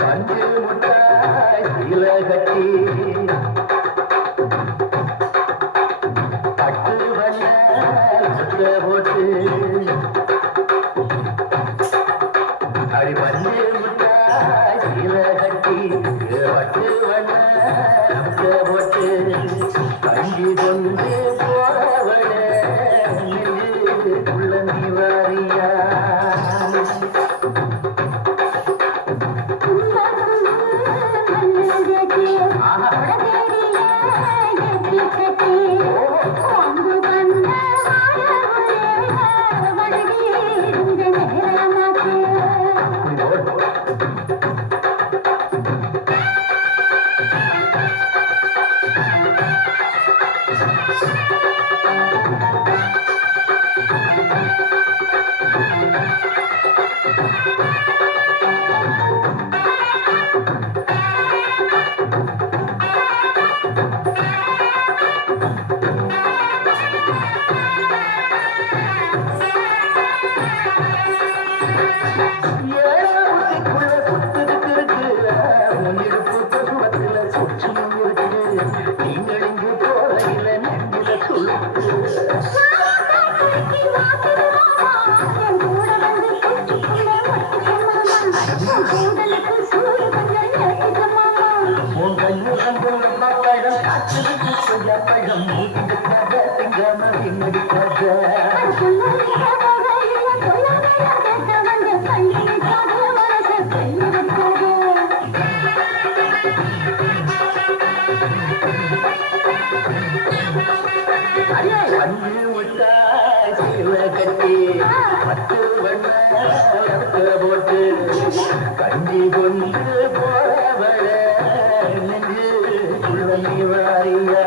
பஞ்சு முட்டாய் சீல கட்டி பட்டு வண்ண முட்டை போட்டு அடி பஞ்சு முட்டாய் சீல கட்டி பட்டு வண்ண முட்டை போட்டு கஞ்சி கொண்டு போறவளே உள்ள நீ வாரியா போட்டு கஞ்சி கொண்டு போறவள உள்ள நீ வாரியா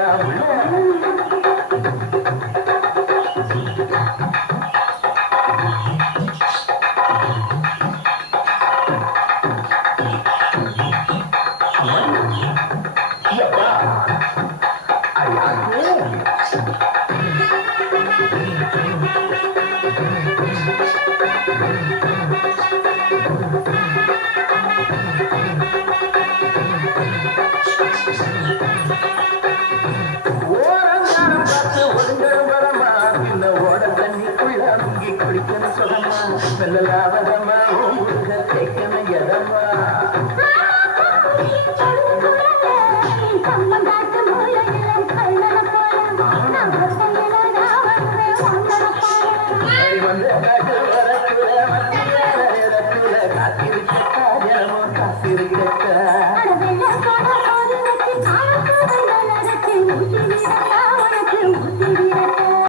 லாவதமா முருக தேக்கன எதமா காத்திருக்க